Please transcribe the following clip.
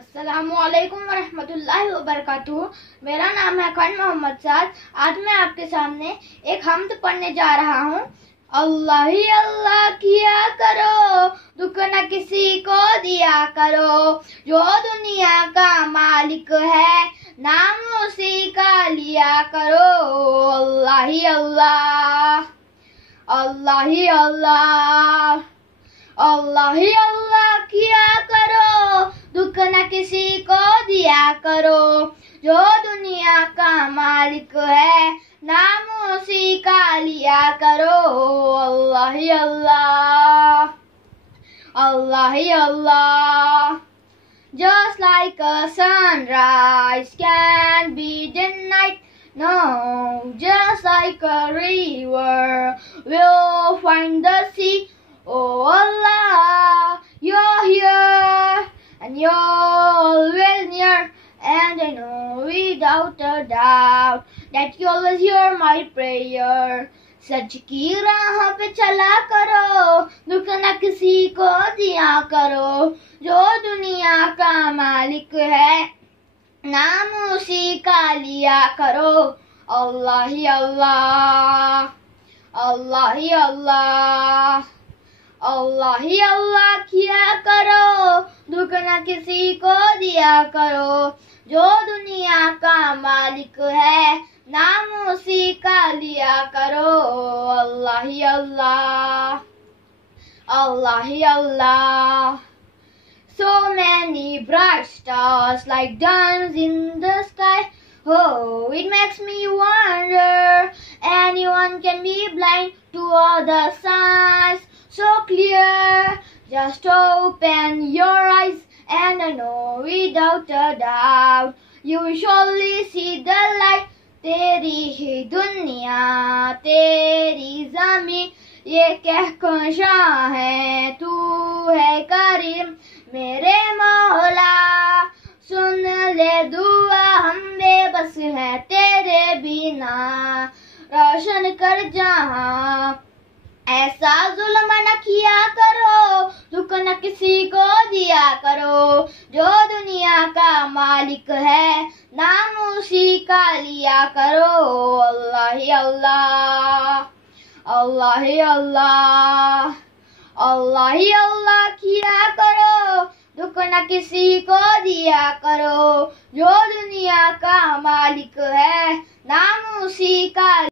अस्सलामुअलैकुम वरहमतुल्लाहि वबरकातुहू। मेरा नाम है खान मोहम्मद साद। आज मैं आपके सामने एक हम्द पढ़ने जा रहा हूँ। अल्लाह ही अल्लाह किया करो, दुख न किसी को दिया करो। जो दुनिया का मालिक है, नाम उसी का लिया करो। अल्लाह ही अल्लाह, अल्लाह ही अल्लाह, अल्लाह ही अल्लाह किया करो, दुख न किसी को दिया करो। जो दुनिया का मालिक है, नाम उसी का लिया करो। अल्लाह ही अल्लाह, अल्लाह ही अल्लाह। Just like a sunrise can be denied, no, just like a river will find the sea. Oh Allah, you're here and you're always near, and I know without a doubt that you always hear my prayer. सच की राह पे चला करो, दुख न किसी को दिया करो। जो दुनिया का मालिक है, नाम उसी का लिया करो। अल्लाह ही अल्लाह, अल्लाह ही अल्लाह, अल्लाह ही अल्लाह किया करो, दुख न किसी को दिया करो। जो दुनिया का मालिक है, नाम उसी का लिया करो। अल्लाह ही अल्लाह, अल्लाह ही अल्लाह। So many bright stars like diamonds in the sky. Oh, it makes me wonder, anyone can be blind to all the signs so clear. Just open your eyes and I know without a doubt you will surely see the light. तेरी ही दुनिया तेरी ज़मीं, ये कह खुशा है तू है करीम। मेरे मौला सुन ले दुआ, हम बेबस है तेरे बिना, रोशन कर जहां। ऐसा जुल्म न किया करो, दुख न किसी को दिया करो। जो दुनिया का मालिक है, नाम उसी का लिया करो। अल्लाह ही अल्लाह, अल्लाह ही अल्लाह, अल्लाह ही अल्लाह किया करो, दुख न किसी को दिया करो। जो दुनिया का मालिक है, नाम उसी का